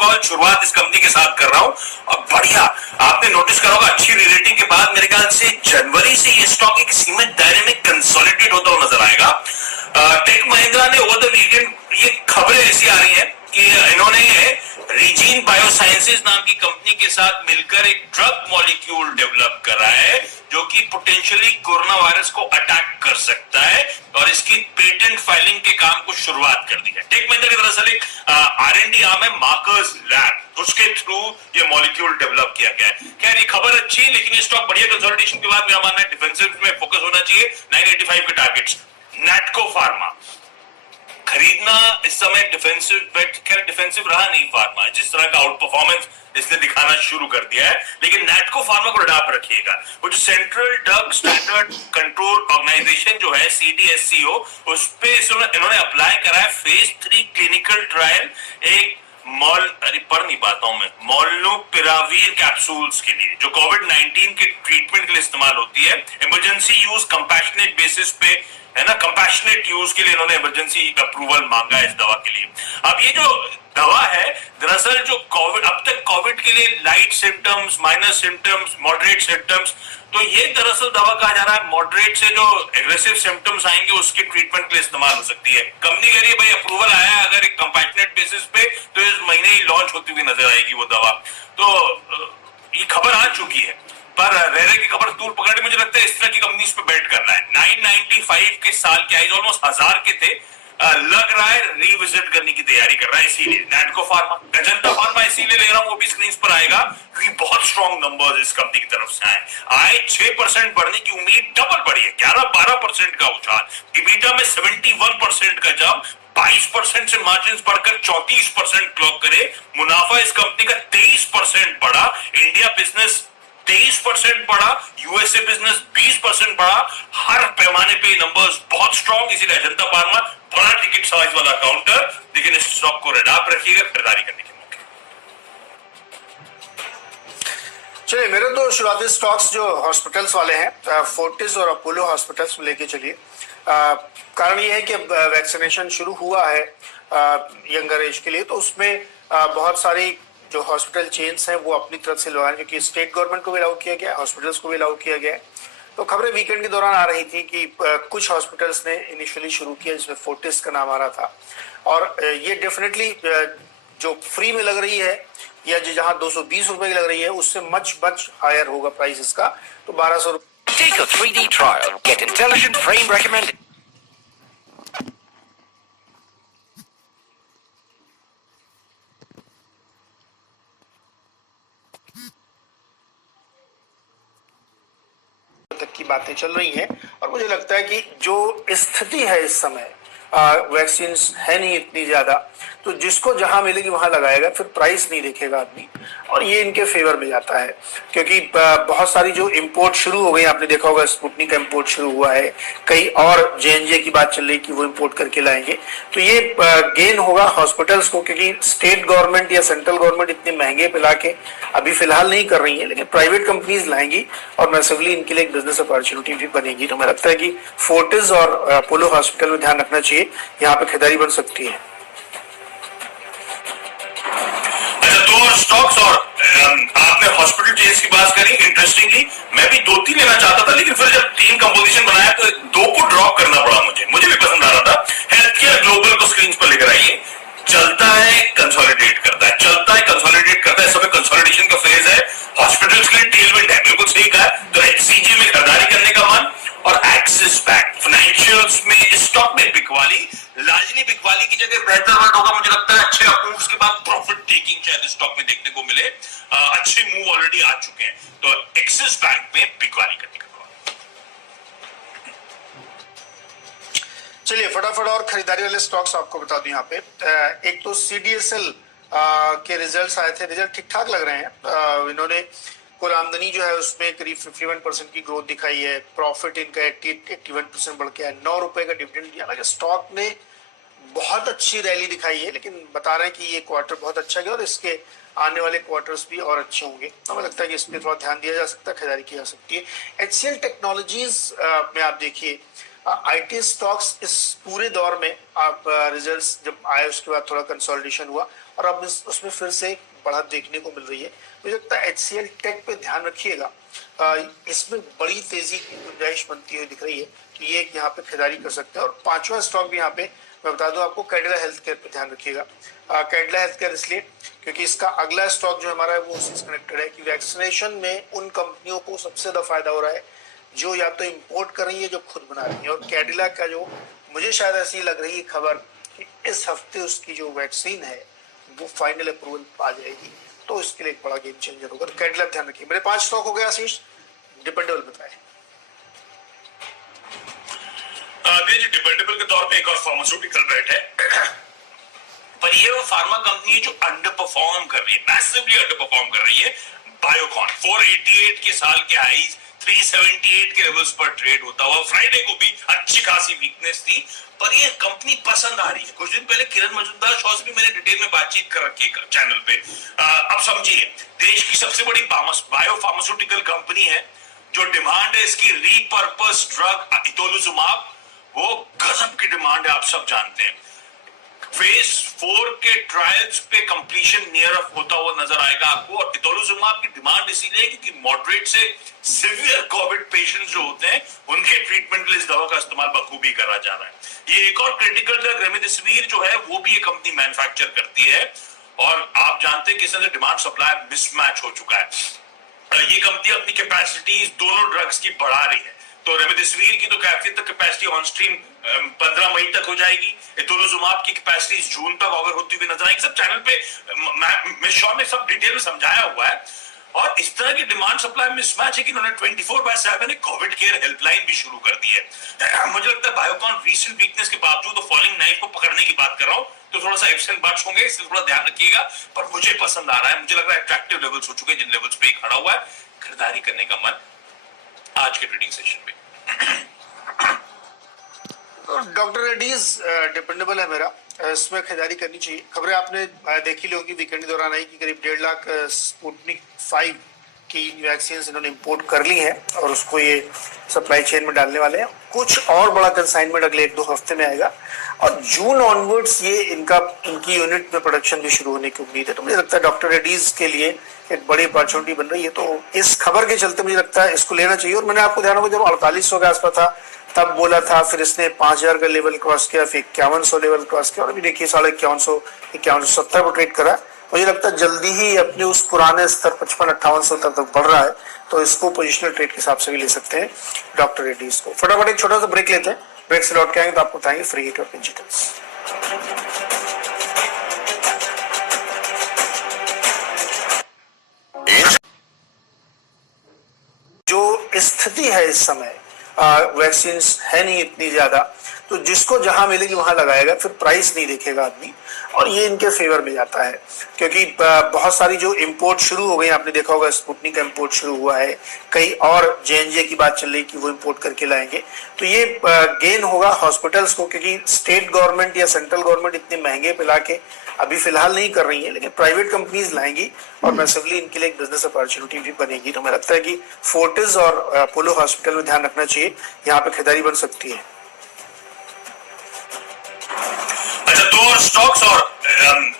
Call शुरुआत इस company के साथ कर रहा हूं और बढ़िया आपने नोटिस करा होगा अच्छी रीरेटिंग के बाद मेरे ख्याल से जनवरी से ये स्टॉक एक सीमित दायरे में कंसोलिडेट होता हुआ नजर आएगा। टेक महिंद्रा ने ओवर द वीकेंड ये खबरें ऐसी आ रही हैं कि इन्होंने रीजीन बायोसाइंसेज नाम की कंपनी के साथ मिलकर एक ड्रग मॉलिक्यूल डेवलप करा है जो कि पोटेंशियली कोरोना वायरस को अटैक कर सकता है और इसकी पेटेंट फाइलिंग के काम को शुरुआत कर दी है। टेक महिंद्रा की दरअसल एक R&D आर्म है मार्कर्स लैब, उसके थ्रू ये मॉलिक्यूल डेवलप किया गया है। खैर ये खबर अच्छी है लेकिन ये स्टॉक बढ़िया कंसोलिडेशन के बाद मेरा मानना है डिफेंसिव में फोकस होना चाहिए। 985 के टारगेट्स। नैटको फार्मा खरीदना इस समय डिफेंसिव बेट, खैर डिफेंसिव रहा नहीं फार्मा, जिस तरह का आउट परफॉर्मेंस इसने दिखाना शुरू कर दिया है, लेकिन नैटको फार्मा को रडार पर रखिएगा। वो जो central drug standard control organisation जो है CDSCO, उस पे इन्होंने अप्लाई करा है फेज 3 क्लिनिकल ट्रायल एक पढ़ नहीं पाता हूं मैं, मोलनुपिरावीर कैप्सूल्स के लिए जो कोविड-19 के ट्रीटमेंट के लिए इस्तेमाल होती है। इमरजेंसी यूज कंपैशनेट बेसिस पे है ना, कंपैशनेट यूज के लिए इन्होंने इमरजेंसी अप्रूवल मांगा है इस दवा के लिए। अब ये जो दवा है दरअसल जो कोविड, अब तक कोविड के लिए light symptoms, minor symptoms, moderate symptoms, तो ये दरअसल दवा कहा जा रहा है मॉडरेट से जो एग्रेसिव सिम्टम्स आएंगे उसके ट्रीटमेंट के लिए इस्तेमाल हो सकती है। कंपनी कह रही है भाई अप्रूवल आया है अगर एक कंपैशनेट बेसिस पे तो इस महीने ही लॉन्च होती हुई नजर आएगी वो दवा। तो ये खबर आ चुकी है पर रेरे की खबर दूर पकड़ने मुझे लगता है इस तरह की कंपनीज पे बेट करना है। 995 के साल के आइज ऑलमोस्ट 1000 के थे, लग रहा है रिविजिट करने की तैयारी कर रहा है, इसीलिए नैटको फार्मा, अजंता फार्मा इसीलिए ले रहा हूं, वो भी स्क्रीन पर आएगा क्योंकि बहुत स्ट्रॉन्ग नंबर्स इस कंपनी की तरफ से आए 6% बढ़ने की उम्मीद डबल बढ़ी है, 11-12% का उछाल, EBITDA में 71% का जंप, 22% से मार्जिन बढ़कर 34% क्लॉक करे, मुनाफा इस कंपनी का 23% बढ़ा, इंडिया बिजनेस 23% बढ़ा, यूएसए बिजनेस 20% बढ़ा, हर पैमाने पे नंबर्स बहुत स्ट्रॉन्ग, इसीलिए अजंता फार्मा बड़ा टिकट साइज वाला काउंटर, लेकिन इस स्टॉक को रेडार पर रखिएगा खरीदारी करने के मौके। चलिए मेरे तो शुरुआती स्टॉक्स जो हॉस्पिटल्स वाले हैं फोर्टिस और अपोलो हॉस्पिटल्स में लेके चलिए। कारण ये है कि वैक्सीनेशन शुरू हुआ है यंगर एज के लिए, तो उसमें बहुत सारी जो हॉस्पिटल चेन्स हैं वो अपनी तरफ से लगाए, क्योंकि स्टेट गवर्नमेंट को भी अलाउ किया गया है, हॉस्पिटल्स को भी अलाउ किया गया है। तो खबरें वीकेंड के दौरान आ रही थी कि कुछ हॉस्पिटल्स ने इनिशियली शुरू किया जिसमें फोर्टिस का नाम आ रहा था, और ये डेफिनेटली जो फ्री में लग रही है या जो जहां 220 रुपए की लग रही है उससे मच हायर होगा प्राइस इसका, तो 1200 रुपए। Take a 3D trial. Get intelligent frame recommended. तक की बातें चल रही हैं और मुझे लगता है कि जो स्थिति है इस समय वैक्सीन है नहीं इतनी ज्यादा, तो जिसको जहां मिलेगी वहां लगाएगा, फिर प्राइस नहीं देखेगा आदमी, और ये इनके फेवर में जाता है क्योंकि बहुत सारी जो इंपोर्ट शुरू हो गई, आपने देखा होगा स्पुतनिक का इंपोर्ट शुरू हुआ है, कई और J&J की बात चल रही कि वो इंपोर्ट करके लाएंगे, तो ये गेन होगा हॉस्पिटल्स को, क्योंकि स्टेट गवर्नमेंट या सेंट्रल गवर्नमेंट इतने महंगे पे लाके अभी फिलहाल नहीं कर रही है, लेकिन प्राइवेट कंपनीज लाएंगी और मैसिवली इनके लिए एक बिजनेस अपॉर्चुनिटी भी बनेगी। तो मुझे लगता है कि फोर्टिस और अपोलो हॉस्पिटल में ध्यान रखना चाहिए, यहाँ पे खरीदारी बन सकती है। दो और स्टॉक्स, और आपने हॉस्पिटल चेन्स की बात करी, इंटरेस्टिंगली मैं भी 2-3 लेना चाहता था, लेकिन फिर जब टीम कंपोजिशन बनाया तो 2 को ड्रॉप करना पड़ा मुझे भी पसंद आ रहा था। हेल्थ केयर ग्लोबल को स्क्रीन पर लेकर आइए, चलता है कंसोलिडेट करता है, चलता है कंसोलिडेट करता है, सब कंसोलिडेशन का फेज है, हॉस्पिटल्स के लिए टेलविंड है, बिल्कुल सही कहा। तो HCG में खरीदारी करने का मन, और एक्सिस बैंक फाइनेंशियल्स में स्टॉक में बिकवाली, लाजनी बिकवाली की जगह बेहतर वर्ड होगा मुझे लगता है, अच्छे अप्रूव्स के बाद प्रॉफिट टेकिंग शायद स्टॉक में देखने को मिले, अच्छे मूव ऑलरेडी आ चुके हैं, तो एक्सिस बैंक में बिकवाली करने का। चलिए फटाफट और खरीदारी वाले स्टॉक्स आपको बता दूं यहाँ पे। एक तो CDSL के रिजल्ट्स आए थे, रिजल्ट ठीक ठाक लग रहे हैं। इन्होंने कुल आमदनी जो है उसमें करीब 51% की ग्रोथ दिखाई है, प्रॉफिट इनका 81% बढ़ के है, 9 रुपए का डिविडेंड दिया। हालांकि स्टॉक ने बहुत अच्छी रैली दिखाई है, लेकिन बता रहे हैं कि ये क्वार्टर बहुत अच्छा गया और इसके आने वाले क्वार्टर्स भी और अच्छे होंगे। हमें लगता है कि इस पर थोड़ा ध्यान दिया जा सकता है, खरीदारी की जा सकती है। HCL टेक्नोलॉजीज में आप देखिए IT स्टॉक्स इस पूरे दौर में आप रिजल्ट्स जब आए उसके बाद थोड़ा कंसोलिडेशन हुआ और अब उसमें फिर से बढ़त देखने को मिल रही है। मुझे लगता है HCL टेक पे ध्यान रखिएगा, इसमें बड़ी तेजी की गुंजाइश बनती हुई दिख रही है, तो ये यहाँ पे खरीदारी कर सकते हैं। और पांचवा स्टॉक भी यहाँ पे मैं बता दूं आपको, कैडिला हेल्थ केयर पे ध्यान रखिएगा। कैडिला हेल्थ केयर इसलिए क्योंकि इसका अगला स्टॉक जो हमारा है वो उससे कनेक्टेड है कि वैक्सीनेशन में उन कंपनियों को सबसे ज्यादा फायदा हो रहा है जो या तो इंपोर्ट कर रही है, जो खुद बना रही है। और कैडिला का जो मुझे शायद ऐसी लग रही है खबर कि इस हफ्ते उसकी जो वैक्सीन है वो फाइनल अप्रूवल आ जाएगी, तो इसके लिए एक बड़ा गेम चेंजर होगा। तो कैडिला ध्यान रखिए। मेरे 5 स्टॉक हो गए आशीष, डिपेंडेबल बताए। डिपेंडेबल के तौर पे एक और फार्मास्यूटिकल बेट है, पर ये वो फार्मा कंपनी है जो अंडर परफॉर्म कर रही है, मैसिवली अंडर परफॉर्म कर रही है। बायोकॉन 488 के साल के हाईज 378 के लेवल्स पर ट्रेड होता हुआ, फ्राइडे को भी अच्छी खासी वीकनेस थी, पर ये कंपनी पसंद आ रही है। कुछ दिन पहले किरण मजूमदार शॉ से भी मैंने डिटेल में बातचीत कर रखी है चैनल पे। अब समझिए, देश की सबसे बड़ी बायो फार्मास्यूटिकल कंपनी है, जो डिमांड है इसकी रीपर्पस ड्रग इतोलुजुमाब, वो गजब की डिमांड है, आप सब जानते हैं। फेज 4 के ट्रायल्स पे कंप्लीशन नियर अप होता हुआ नजर आएगा आपको। और इतोलुजुमाब की डिमांड इसीलिए क्योंकि मॉडरेट से सिवियर कोविड पेशेंट्स जो होते हैं उनके ट्रीटमेंट के लिए इस दवा का इस्तेमाल बखूबी करा जा रहा है। ये एक और क्रिटिकल ड्रग रेमडेसिविर जो है वो भी ये कंपनी मैन्युफैक्चर करती है, और आप जानते हैं कि इसमें डिमांड सप्लाई मिसमैच हो चुका है। ये कंपनी अपनी कैपेसिटीज दोनों ड्रग्स की बढ़ा रही है। तो रेमडेसिविर की तो काफी तक कैपेसिटी ऑन स्ट्रीम 15 मई तक हो जाएगी। इतोलुजुमाब की कैपेसिटी जून तक ऑवर होती हुई नजर आएगी। सब चैनल पे मैं शॉ में सब डिटेल में समझाया हुआ है। और इस तरह की डिमांड सप्लाई मिसमैच है कि उन्होंने 24/7 कोविड केयर हेल्पलाइन भी शुरू कर दी है। मुझे लगता है बायोकॉन रीसेंट वीकनेस के बावजूद तो फॉलिंग नाइफ को पकड़ने की बात कर रहा हूं, तो थोड़ा सा इफ्स एंड बट्स होंगे, इससे थोड़ा ध्यान रखिएगा। पर मुझे पसंद आ रहा है, मुझे लग रहा है अट्रैक्टिव लेवल्स हो चुके हैं जिन लेवल्स पे खड़ा हुआ है, खरीदारी करने का मन आज के ट्रेडिंग सेशन में। डॉक्टर रेड्डीज डिपेंडेबल है मेरा, इसमें खरीदारी करनी चाहिए। खबरें आपने देखी ली होगी वीकेंड के दौरान आई कि करीब 1.5 लाख स्पुतनिक 5 की वैक्सीन इन्होंने इंपोर्ट कर ली है और उसको ये सप्लाई चेन में डालने वाले हैं। कुछ और बड़ा कंसाइनमेंट अगले 1-2 हफ्ते में आएगा और जून ऑनवर्ड्स ये इनकी यूनिट में प्रोडक्शन भी शुरू होने की उम्मीद है। तो मुझे लगता है डॉक्टर रेड्डीज के लिए एक बड़ी अपॉर्चुनिटी बन रही है, तो इस खबर के चलते मुझे लगता है इसको लेना चाहिए। और मैंने आपको ध्यान होगा जब 4800 के आसपास था तब बोला था, फिर इसने 5000 का लेवल क्रॉस किया, फिर 5100 लेवल क्रॉस किया और अभी देखिए 5170 पर ट्रेड करा। मुझे लगता है जल्दी ही अपने उस पुराने स्तर 55-5800 तक बढ़ रहा है, तो इसको पोजिशनल ट्रेड के हिसाब से भी ले सकते हैं डॉक्टर रेड्डीज को। फटाफट एक छोटा सा ब्रेक लेते हैं, ब्रेक से लौट के आएंगे तो आपको बताएंगे फ्री हिट और डिजिटल्स। जो स्थिति है इस समय, वैक्सीन है नहीं इतनी ज्यादा, तो जिसको जहां मिलेगी वहां लगाएगा, फिर प्राइस नहीं देखेगा आदमी, और ये इनके फेवर में जाता है क्योंकि बहुत सारी जो इंपोर्ट शुरू हो गई, आपने देखा होगा स्पुतनिक का इंपोर्ट शुरू हुआ है, कई और J&J की बात चल रही कि वो इंपोर्ट करके लाएंगे, तो ये गेन होगा हॉस्पिटल्स को, क्योंकि स्टेट गवर्नमेंट या सेंट्रल गवर्नमेंट इतने महंगे पिला के अभी फिलहाल नहीं कर रही है, लेकिन प्राइवेट कंपनीज लाएंगी और मैसिवली इनके लिए एक बिजनेस अपॉर्चुनिटी भी बनेगी। तो मुझे लगता है कि फोर्टिस और अपोलो हॉस्पिटल में ध्यान रखना चाहिए, यहाँ पे खरीदारी बन सकती है। अच्छा, 2 और स्टॉक्स, और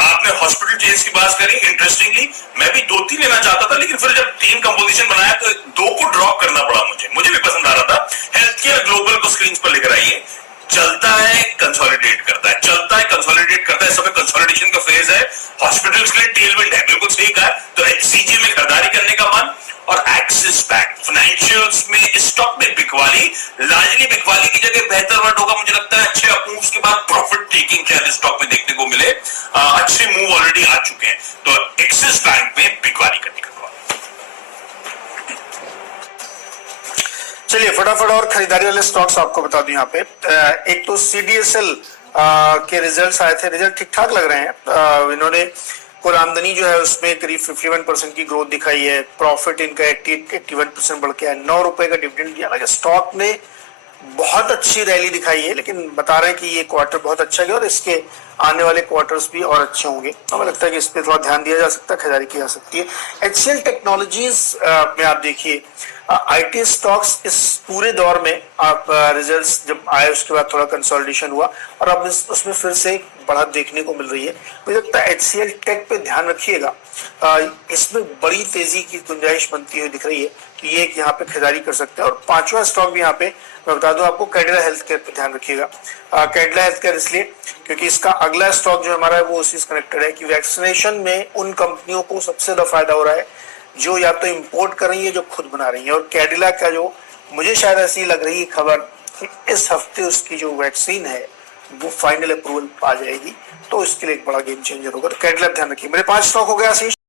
आपने हॉस्पिटल चेंज की बात करी, इंटरेस्टिंगली मैं भी 2-3 लेना चाहता था, लेकिन फिर जब टीम कंपोजिशन बनाया तो 2 को ड्रॉप करना पड़ा मुझे भी पसंद आ रहा था। हेल्थ केयर ग्लोबल को स्क्रीन पर लेकर आइए, चलता है कंसोलिडेट करता है, चलता है कंसोलिडेट करता है, समय कंसोलिडेशन का फेज है, हॉस्पिटल्स के लिए टेलविंड है, बिल्कुल सही कहा। तो HCG में खरीदारी करने का मन, और एक्सिस बैंक फाइनेंशियल्स में स्टॉक में बिकवाली, लार्जली बिकवाली की जगह बेहतर वर्ड होगा मुझे लगता है अच्छे मूव्स के बाद प्रॉफिट टेकिंग शायद स्टॉक में देखने को मिले, अच्छे मूव ऑलरेडी आ चुके हैं, तो एक्सिस बैंक में बिकवाली करने का। चलिए फटाफट और खरीदारी वाले स्टॉक्स आपको बता दूं यहाँ पे। एक तो CDSL के रिजल्ट्स आए थे, रिजल्ट ठीक ठाक लग रहे हैं। इन्होंने कुल आमदनी जो है उसमें करीब 51% की ग्रोथ दिखाई है, प्रॉफिट इनका 81% बढ़ के है, 9 रुपए का डिविडेंड दिया। लगे स्टॉक ने बहुत अच्छी रैली दिखाई है, लेकिन बता रहे हैं कि ये क्वार्टर बहुत अच्छा गया और इसके आने वाले क्वार्टर्स भी और अच्छे होंगे। हमें लगता है कि इस पर थोड़ा ध्यान दिया जा सकता है, खरीदारी की जा सकती है। HCL टेक्नोलॉजीज में आप देखिए आईटी स्टॉक्स इस पूरे दौर में आप रिजल्ट्स जब आए उसके बाद थोड़ा कंसोलिडेशन हुआ और अब उसमें फिर से बढ़त देखने को मिल रही है। मुझे लगता है HCL टेक पे ध्यान रखिएगा, इसमें बड़ी तेजी की गुंजाइश बनती हुई दिख रही है, तो ये एक यहाँ पे खरीदारी कर सकते हैं। और पांचवा स्टॉक भी यहाँ पे मैं बता दूं आपको, कैडिला हेल्थ केयर पे ध्यान रखिएगा। कैडिला हेल्थ केयर इसलिए क्योंकि इसका अगला स्टॉक जो हमारा है वो उसी से कनेक्टेड है कि वैक्सीनेशन में उन कंपनियों को सबसे ज्यादा फायदा हो रहा है जो या तो इंपोर्ट कर रही है, जो खुद बना रही है। और कैडिला का जो मुझे शायद ऐसी लग रही है खबर कि इस हफ्ते उसकी जो वैक्सीन है वो फाइनल अप्रूवल पा जाएगी, तो इसके लिए एक बड़ा गेम चेंजर होगा। तो कैडिला ध्यान रखिए। मेरे 5 स्टॉक हो गया आशीष।